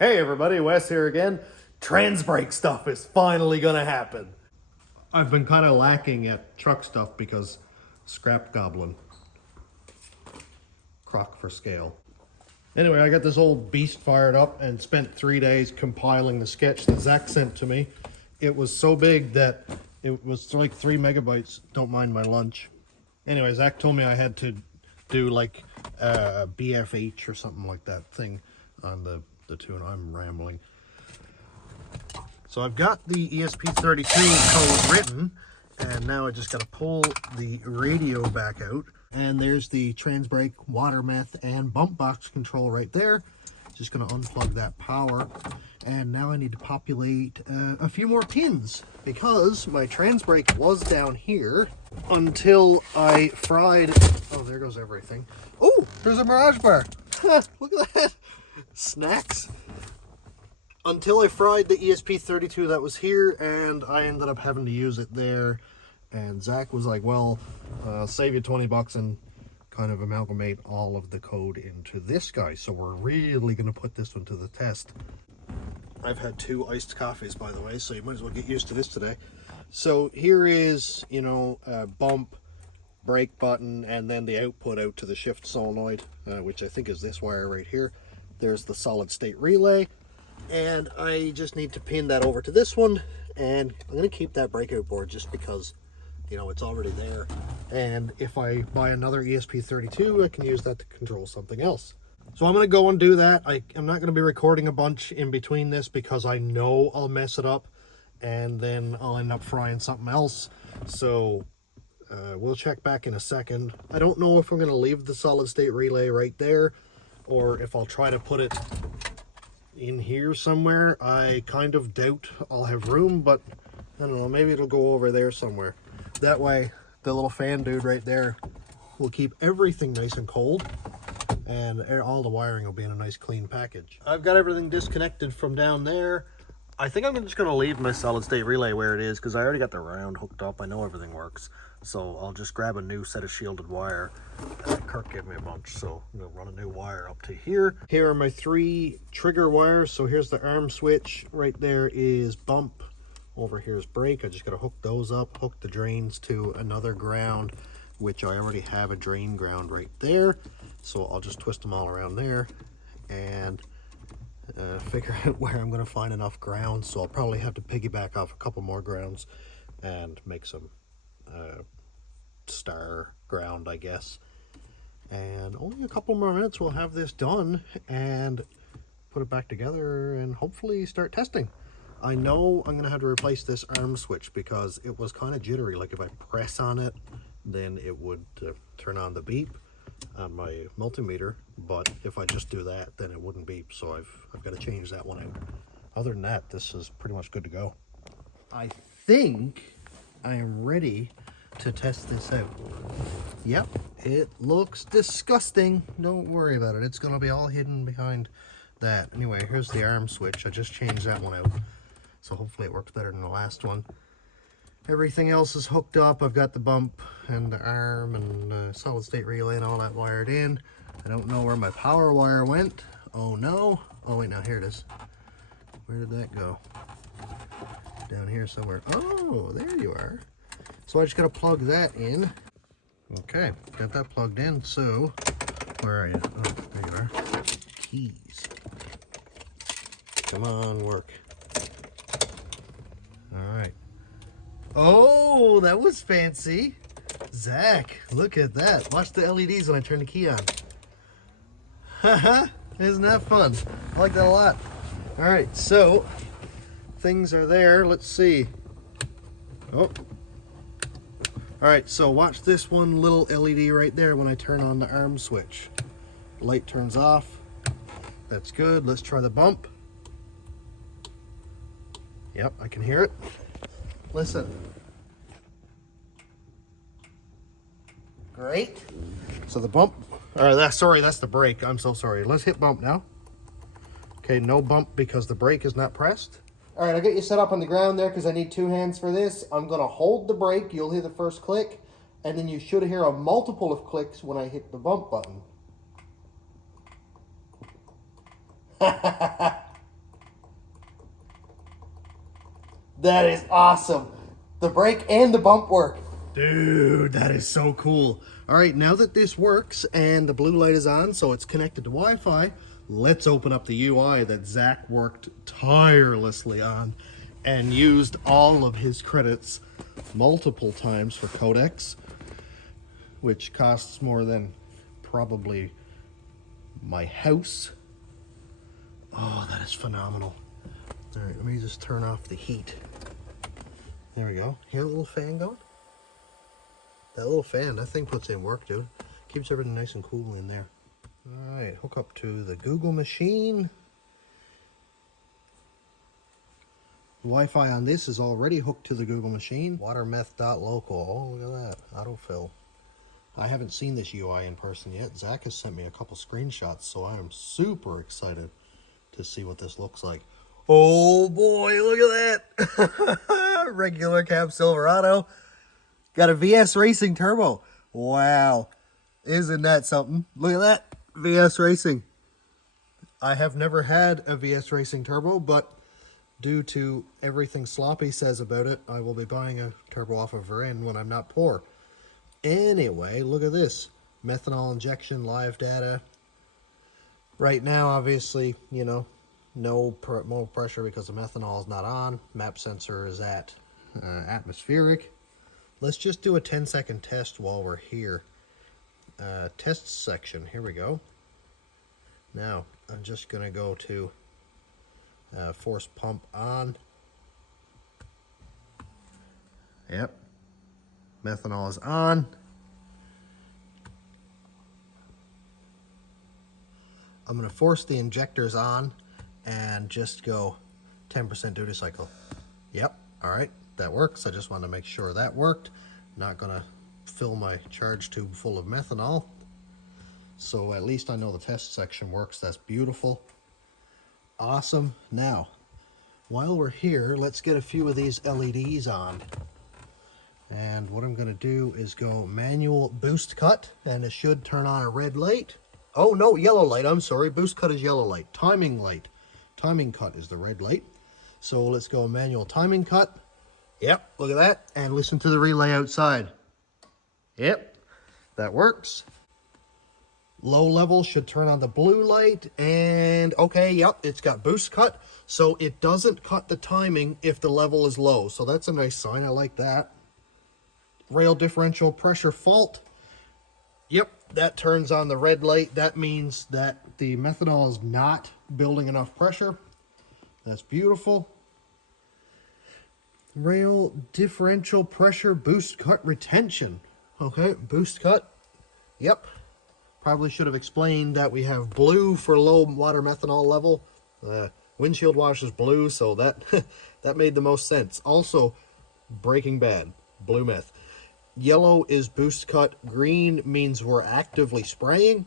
Hey everybody, Wes here again. Transbrake stuff is finally gonna happen. I've been kind of lacking at truck stuff because scrap goblin. Croc for scale. Anyway, I got this old beast fired up and spent 3 days compiling the sketch that Zach sent to me. It was so big that it was like 3 megabytes. Don't mind my lunch. Anyway, Zach told me I had to do like BFH or something like that thing on the tune. I'm rambling. So I've got the ESP32 code written, and now I just got to pull the radio back out. And there's the Transbrake water meth and bump box control right there. Just going to unplug that power. And now I need to populate a few more pins because my Transbrake was down here until I fried. Oh, there goes everything. Oh, there's a Mirage bar. Look at that. Snacks. Until I fried the ESP32 that was here, and I ended up having to use it there. And Zach was like, well, save you 20 bucks and kind of amalgamate all of the code into this guy. So we're really going to put this one to the test. I've had 2 iced coffees, by the way, so you might as well get used to this today. So here is, you know, bump, brake button, and then the output out to the shift solenoid, which I think is this wire right here. There's the solid state relay, and I just need to pin that over to this one, and I'm going to keep that breakout board just because, you know, it's already there. And if I buy another ESP32, I can use that to control something else. So I'm going to go and do that. I'm not going to be recording a bunch in between this because I know I'll mess it up, and then I'll end up frying something else. So we'll check back in a second. I don't know if I'm going to leave the solid state relay right there, or if I'll try to put it in here somewhere. I kind of doubt I'll have room, but I don't know, maybe it'll go over there somewhere. That way the little fan dude right there will keep everything nice and cold, and all the wiring will be in a nice clean package. I've got everything disconnected from down there. I think I'm just going to leave my solid state relay where it is because I already got the round hooked up. I know everything works. So I'll just grab a new set of shielded wire. Kirk gave me a bunch, so I'm going to run a new wire up to here. Here are my 3 trigger wires. So here's the arm switch. Right there is bump. Over here is brake. I just got to hook those up, hook the drains to another ground, which I already have a drain ground right there. So I'll just twist them all around there and figure out where I'm going to find enough ground. So I'll probably have to piggyback off a couple more grounds and make some star ground, I guess. And only a couple more minutes we'll have this done and put it back together and hopefully start testing. I know I'm gonna have to replace this arm switch because it was kind of jittery. Like if I press on it, then it would turn on the beep on my multimeter, but if I just do that, then it wouldn't beep. So I've got to change that one out. Other than that, this is pretty much good to go. I think I am ready to test this out. Yep, it looks disgusting. Don't worry about it. It's gonna be all hidden behind that. Anyway, here's the arm switch. I just changed that one out, so hopefully it works better than the last one. Everything else is hooked up. I've got the bump and the arm and solid state relay and all that wired in. I don't know where my power wire went. Oh no. Oh wait, now here it is. Where did that go? Down here somewhere. Oh, there you are. So I just gotta plug that in. Okay, got that plugged in. So, where are you? Oh, there you are. Keys. Come on, work. All right. Oh, that was fancy. Zach, look at that. Watch the LEDs when I turn the key on. Haha, isn't that fun? I like that a lot. All right, so things are there. Let's see. Oh. All right, so watch this one little LED right there when I turn on the arm switch. Light turns off. That's good. Let's try the bump. Yep, I can hear it. Listen. Great. So the bump, sorry, that's the brake. I'm so sorry. Let's hit bump now. Okay, no bump because the brake is not pressed. All right, I'll get you set up on the ground there because I need 2 hands for this. I'm gonna hold the brake. You'll hear the first click, and then you should hear a multiple of clicks when I hit the bump button. That is awesome. The brake and the bump work. Dude, that is so cool. All right, now that this works and the blue light is on, so it's connected to Wi-Fi, let's open up the UI that Zach worked tirelessly on and used all of his credits multiple times for codecs, which costs more than probably my house. Oh, that is phenomenal. All right, let me just turn off the heat. There we go. Hear a little fan going? That little fan, that thing puts in work, dude. Keeps everything nice and cool in there. All right, hook up to the Google machine. Wi-Fi on this is already hooked to the Google machine. Watermeth.local. Oh, look at that. Autofill. I haven't seen this UI in person yet. Zach has sent me a couple screenshots, so I am super excited to see what this looks like. Oh boy, look at that. Regular cab Silverado. Got a VS Racing turbo. Wow. Isn't that something? Look at that. VS Racing. I have never had a VS Racing turbo, but due to everything Sloppy says about it, I will be buying a turbo off of Verin when I'm not poor. Anyway, look at this. Methanol injection, live data. Right now, obviously, you know, no pressure because the methanol is not on. Map sensor is at atmospheric. Let's just do a 10-second test while we're here. Test section, here we go. Now, I'm just gonna go to force pump on. Yep, methanol is on. I'm gonna force the injectors on and just go 10% duty cycle. Yep, all right, that works. I just wanted to make sure that worked. Not gonna fill my charge tube full of methanol. So at least I know the test section works. That's beautiful. Awesome. Now, while we're here, let's get a few of these LEDs on. And what I'm gonna do is go manual boost cut, and it should turn on a red light. Oh no, yellow light, I'm sorry. Boost cut is yellow light. Timing light. Timing cut is the red light. So let's go manual timing cut. Yep, look at that. And listen to the relay outside. Yep, that works. Low level should turn on the blue light. And okay, yep, it's got boost cut. So it doesn't cut the timing if the level is low. So that's a nice sign, I like that. Rail differential pressure fault. Yep, that turns on the red light. That means that the methanol is not building enough pressure. That's beautiful. Rail differential pressure boost cut retention. Okay, boost cut. Yep. Probably should have explained that we have blue for low water methanol level. Windshield wash is blue, so that that made the most sense. Also, Breaking Bad, blue meth. Yellow is boost cut, green means we're actively spraying,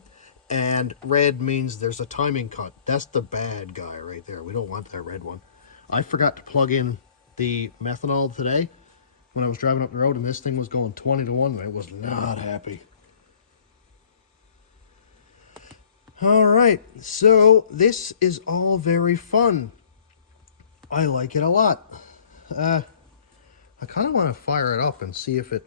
and red means there's a timing cut. That's the bad guy right there. We don't want that red one. I forgot to plug in the methanol today when I was driving up the road, and this thing was going 20 to 1, and I was not happy. All right, so this is all very fun. I like it a lot. I kind of want to fire it up and see if it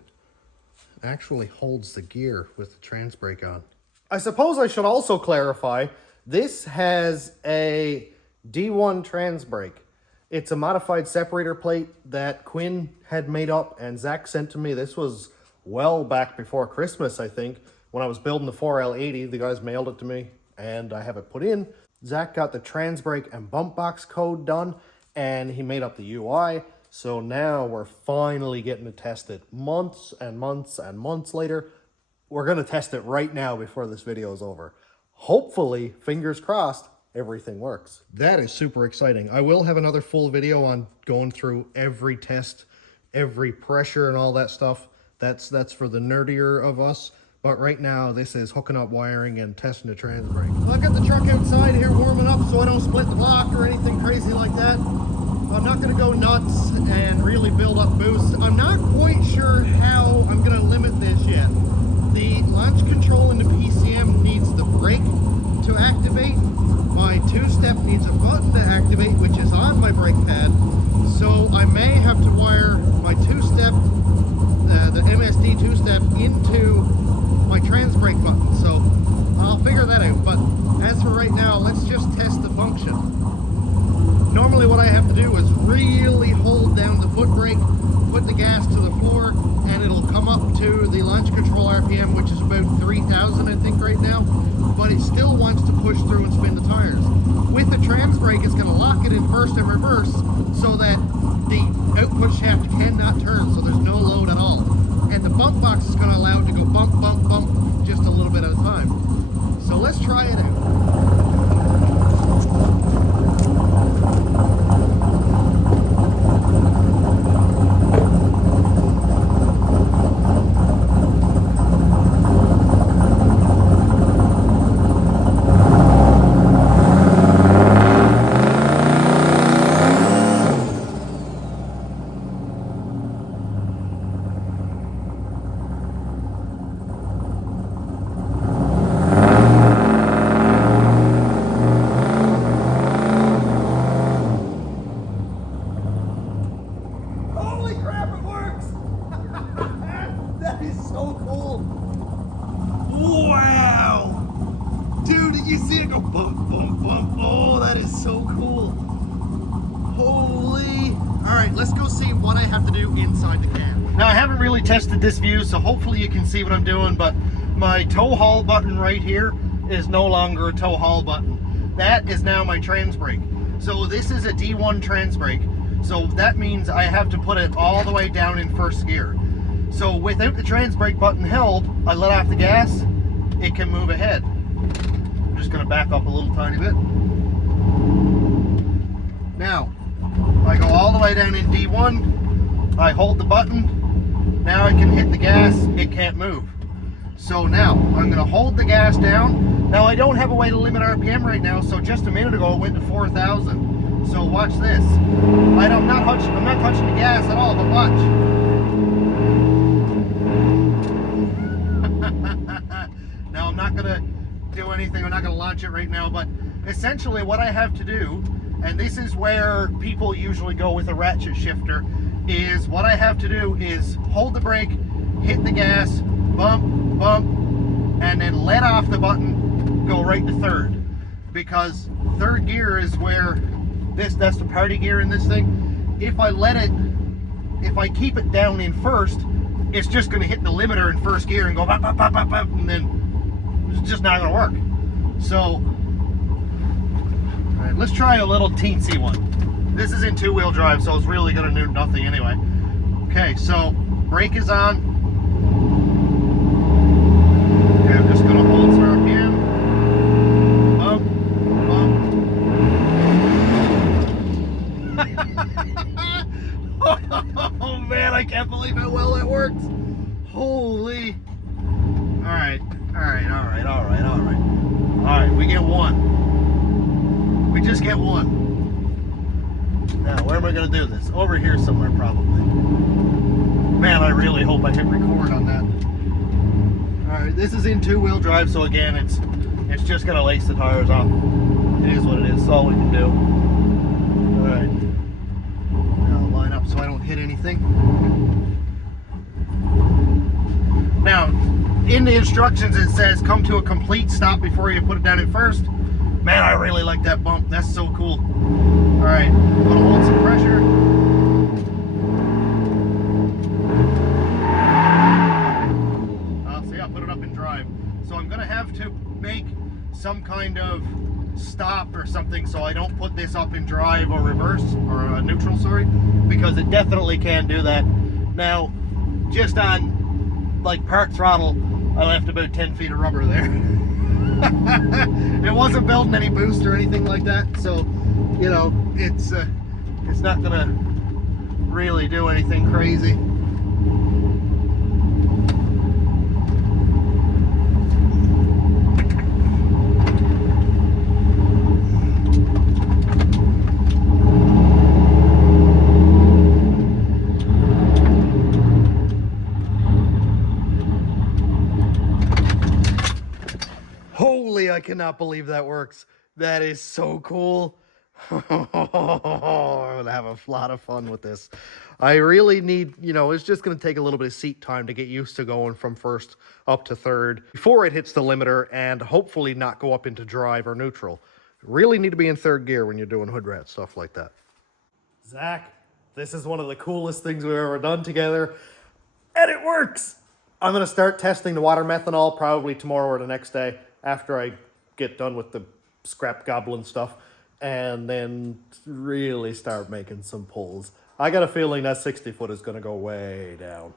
actually holds the gear with the Transbrake on. I suppose I should also clarify, this has a D1 Transbrake. It's a modified separator plate that Quinn had made up and Zach sent to me. This was well back before Christmas, I think. When I was building the 4L80, the guys mailed it to me and I have it put in. Zach got the Transbrake and bump box code done and he made up the UI. So now we're finally getting to test it months and months and months later. We're going to test it right now before this video is over. Hopefully, fingers crossed, everything works. That is super exciting. I will have another full video on going through every test, every pressure and all that stuff. That's for the nerdier of us. But right now, this is hooking up wiring and testing the Transbrake. Well, I've got the truck outside here warming up so I don't split the block or anything crazy like that. I'm not going to go nuts and really build up boost. I'm not quite sure how I'm going to limit this yet. The launch control in the PCM needs the brake to activate, my two-step needs a button to activate, which is on my brake pad. So I may have to wire my two-step, the MSD two-step, into my Transbrake button. So I'll figure that out. But as for right now, let's just test the function. Normally what I have to do is really hold down the foot brake, put the gas to the floor, and it'll come up to the launch control RPM, which is about 3,000 I think right now, but it still wants to push through and spin the tires. With the Transbrake, it's going to lock it in first and reverse so that the output shaft cannot turn, so there's no load at all. And the bump box is going to allow it to go bump, bump, bump just a little bit at a time. So let's try it out. Wow! Dude, did you see it go bump, bump, bump? Oh, that is so cool. Holy. Alright, let's go see what I have to do inside the cab. Now, I haven't really tested this view, so hopefully you can see what I'm doing, but my tow haul button right here is no longer a tow haul button. That is now my Transbrake. So this is a D1 Transbrake. So that means I have to put it all the way down in first gear. So without the Transbrake button held, I let off the gas, it can move ahead. I'm just gonna back up a little tiny bit. Now, I go all the way down in D1, I hold the button, now I can hit the gas, it can't move. So now, I'm gonna hold the gas down. Now I don't have a way to limit RPM right now, so just a minute ago it went to 4,000. So watch this. I'm not touching the gas at all, but watch. Now I'm not gonna do anything, I'm not gonna launch it right now, but essentially what I have to do, and this is where people usually go with a ratchet shifter, is what I have to do is hold the brake, hit the gas, bump, bump, and then let off the button, go right to third. Because third gear is where that's the party gear in this thing. If I keep it down in first, it's just gonna hit the limiter in first gear and go bop, bop, bop, bop, bop, and then it's just not gonna work. So, all right, let's try a little teensy one. This is in two-wheel drive, so it's really gonna do nothing anyway. Okay, so brake is on. Okay, I'm just gonna hold some RPM. Oh man, I can't believe how well that works. Holy. Alright, we get one. We just get one. Now, where am I going to do this? Over here somewhere, probably. Man, I really hope I hit record on that. Alright, this is in two-wheel drive, so again, it's just going to lace the tires off. It is what it is. It's all we can do. Alright. Now, line up so I don't hit anything. Now, in the instructions it says come to a complete stop before you put it down in first. Man, I really like that bump. That's so cool. Alright, I'm going to hold some pressure. See, I put it up in drive. So I'm going to have to make some kind of stop or something so I don't put this up in drive or reverse, or neutral, sorry, because it definitely can do that. Now, just on like part throttle, I left about 10 feet of rubber there. It wasn't building any boost or anything like that, so you know it's not gonna really do anything crazy. Holy, I cannot believe that works. That is so cool. I'm gonna have a lot of fun with this. I really need, it's just gonna take a little bit of seat time to get used to going from first up to third before it hits the limiter and hopefully not go up into drive or neutral. Really need to be in third gear when you're doing hood rat stuff like that. Zach, this is one of the coolest things we've ever done together, and it works! I'm gonna start testing the water methanol probably tomorrow or the next day after I get done with the scrap goblin stuff, and then really start making some pulls. I got a feeling that 60 foot is gonna go way down.